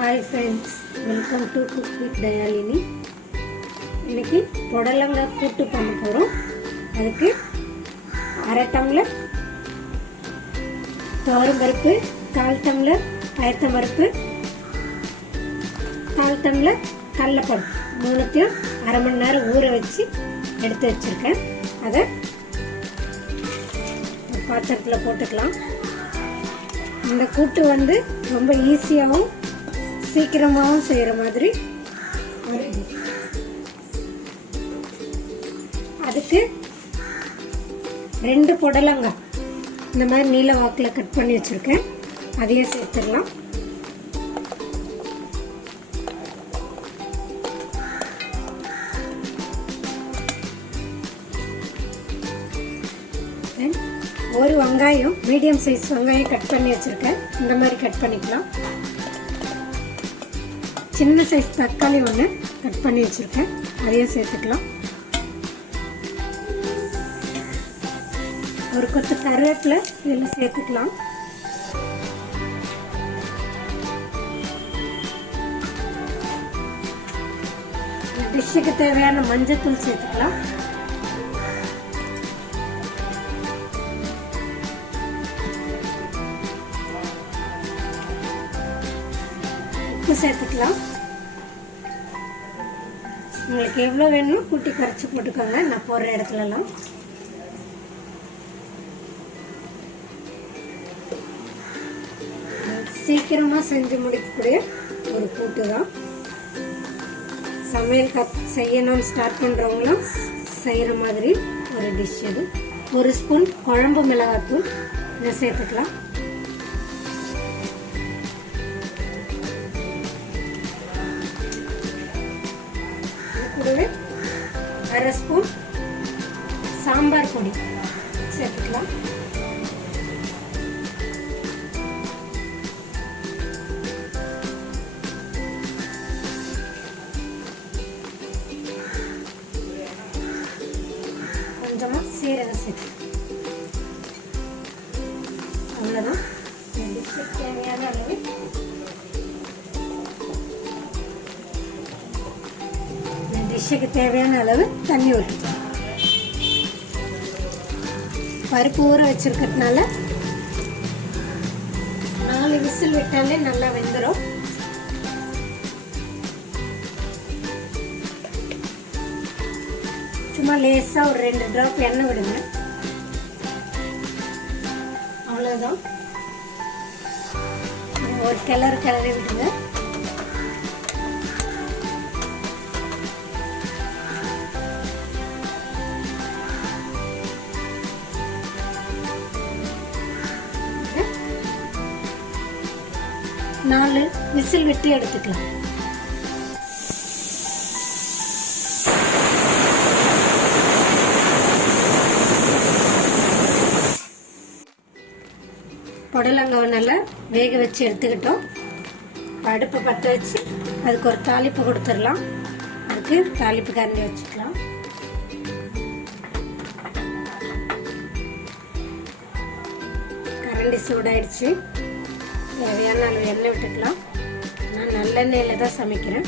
Hi friends, welcome to cook with Dayalini. இன்னைக்கு புடலங்காய் கூட்டு பண்ண போகிறோம். அதுக்கு அரை டம்ளர் துவரம்பருப்பு, 1/4 டம்ளர் பயத்தம்பருப்பு, 1/4 டம்ளர் கடலைப்பருப்பு, மூணுத்தையும் அரை மணி நேரம் ஊற வச்சு எடுத்து வச்சுருக்கேன். அதை பாத்திரத்தில் போட்டுக்கலாம். இந்த கூட்டு ரொம்ப ஈஸியாகவும் சீக்கிரமாகவும் செய்கிற மாதிரி. அதுக்கு 2 புடலங்காய் இந்த மாதிரி நீல வாக்கில் கட் பண்ணி வச்சுருக்கேன். அதையும் சேர்த்துடலாம். ஒரு வெங்காயம், மீடியம் சைஸ் வெங்காயம் கட் பண்ணி வச்சுருக்கேன். இந்த மாதிரி கட் பண்ணிக்கலாம். சின்ன சைஸ் தக்காளி ஒன்று கட் பண்ணி வச்சுருக்கேன். அதையும் சேர்த்துக்கலாம். ஒரு கொத்து கருவேப்பிலை இதில் சேர்த்துக்கலாம். டிஷ்ஷுக்கு தேவையான மஞ்சத்தூள் சேர்த்துக்கலாம். உப்பு சேர்த்துக்கலாம். உங்களுக்கு எவ்வளோ வேணுமோ கூட்டி கரைச்சி போட்டுக்கோங்க. நான் போடுற இடத்துலலாம் சீக்கிரமாக செஞ்சு முடிக்கக்கூடிய ஒரு கூட்டு தான். சமையல் செய்யணும்னு ஸ்டார்ட் பண்ணுறவங்களும் செய்கிற மாதிரி ஒரு டிஷ் இது. 1 ஸ்பூன் குழம்பு மிளகாத்தூள் இதை சேர்த்துக்கலாம். கூடவே 1/2 ஸ்பூன் சாம்பார் பொடி சேர்த்துக்கலாம். கொஞ்சமாக சீரகம் சேர்த்து. அவ்வளோதான். தேவையான அளவு டிஷ்ஷுக்கு தேவையான அளவு தண்ணி ஊற்றிக்கலாம். பருப்பு ஊற வச்சிருக்கிறதுனால 4 விசில் விட்டாலே நல்லா வெந்துடும். சும்மா லேசாக ஒரு 2 ட்ராப் எண்ணெய் விடுங்க. அவ்வளோதான். ஒரு கிளறி விடுங்க. நாலு விசில் விட்டு எடுத்துக்கலாம். புடலங்காவை நல்லா வேக வச்சு எடுத்துக்கிட்டோம். அடுப்பை பற்ற வச்சு அதுக்கு ஒரு தாளிப்பு கொடுத்துடலாம். அதுக்கு தாளிப்பு கரண்டி வச்சுக்கலாம். கரண்டி சூடாயிடுச்சு. தேவையான அளவு எண்ணெய் விட்டுக்கலாம். நான் நல்லெண்ணெயில் தான் சமைக்கிறேன்.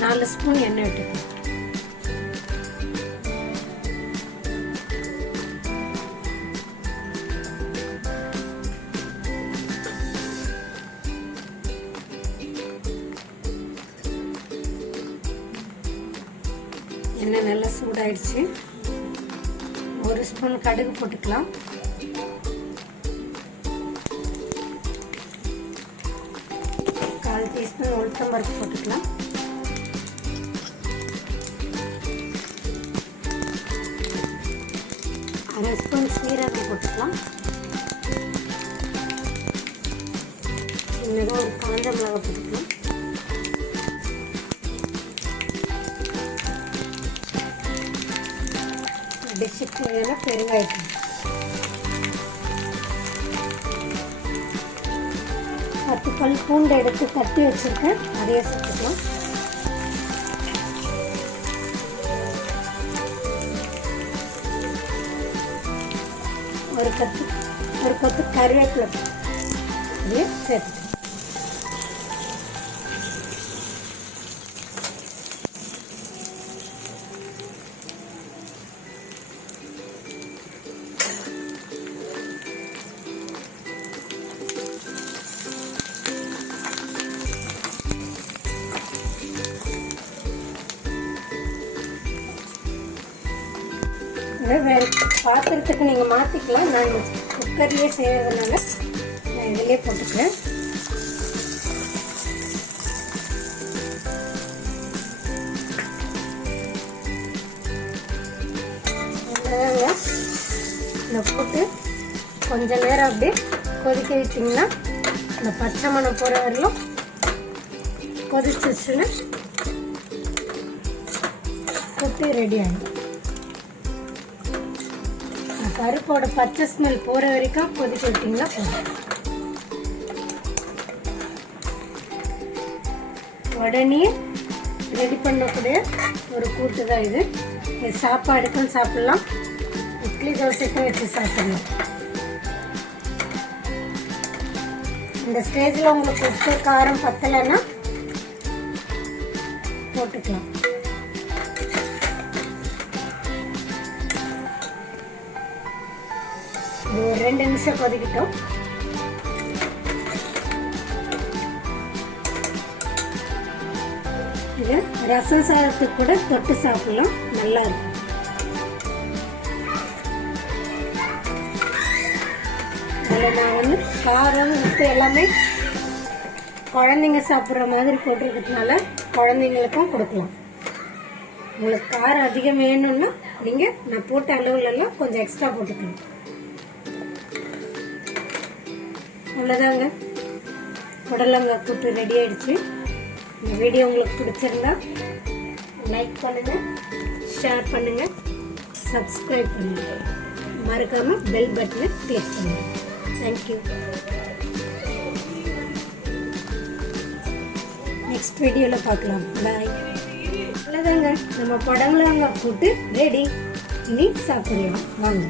நாலு ஸ்பூன் எண்ணெய் விட்டுக்கலாம். எண்ணெய் நல்லா சூடாயிடுச்சு. 1 ஸ்பூன் கடுகு போட்டுக்கலாம். கால் டீஸ்பூன் உளுத்தம்பருப்பு போட்டுக்கலாம். அரை ஸ்பூன் சீரகம் போட்டுக்கலாம். சின்னதாக ஒரு காஞ்ச மிளகாய் போட்டுக்கலாம். டிஷ்ஷுக்கு தேவையான பெருங்காயத்தூள். 10 பல் பூண்டு எடுத்து தட்டி வச்சுருக்கேன். அதையே சேர்த்துக்கலாம். ஒரு கத்து ஒரு கொத்து கருவேப்பிலை இதையே சேர்த்துக்கலாம். வேறு பாத்திரத்துக்கு நீங்கள் மாற்றிக்கலாம். நான் குக்கர்லேயே செய்கிறதுனால நான் இதிலே போட்டுக்கிறேன். இந்த போட்டு கொஞ்ச நேரம் அப்படியே கொதிக்க விட்டிங்கன்னா இந்த பச்சை மணம் போகிற வரலும் கொதிச்சிச்சுன்னா கூட்டு ரெடி ஆகிடும். பருப்போட பச்சை ஸ்மெல் போகிற வரைக்கும் கொதிக்க விட்டிங்கன்னா போதும். உடனே ரெடி பண்ணக்கூடிய ஒரு கூட்டு தான் இது. இது சாப்பாடுக்கும் சாப்பிட்லாம், இட்லி தோசைக்கும் வச்சு சாப்பிடலாம். இந்த ஸ்டேஜில் உங்களுக்கு உப்பு காரம் பத்தலைன்னா போட்டுக்கலாம். இது ஒரு 2 நிமிஷம் கொதிக்கிட்டோம். இது ரசம் சாதத்துக்கு கூட தொட்டு சாப்பிடலாம், நல்லா இருக்கும். அதில் நான் காரம் உப்பு எல்லாமே குழந்தைங்க சாப்பிட்ற மாதிரி போட்டிருக்கிறதுனால குழந்தைங்களுக்கும் கொடுக்கலாம். உங்களுக்கு காரம் அதிகம் வேணும்னா நீங்கள் நான் போட்ட அளவுலலாம் கொஞ்சம் எக்ஸ்ட்ரா போட்டுக்கலாம். அவ்வளோதாங்க, புடலங்காய் கூட்டு ரெடி ஆயிடுச்சு. இந்த வீடியோ உங்களுக்கு பிடிச்சிருந்தா லைக் பண்ணுங்கள், ஷேர் பண்ணுங்கள், சப்ஸ்கிரைப் பண்ணுங்கள், மறக்காமல் பெல் பட்டனை கிளிக் பண்ணுங்கள். தேங்க்யூ. நெக்ஸ்ட் வீடியோவில் பார்க்கலாம். பாய். அவ்வளோதாங்க, நம்ம புடலங்காய் கூட்டு ரெடி. இனி சாப்பிடலாம் வாங்க.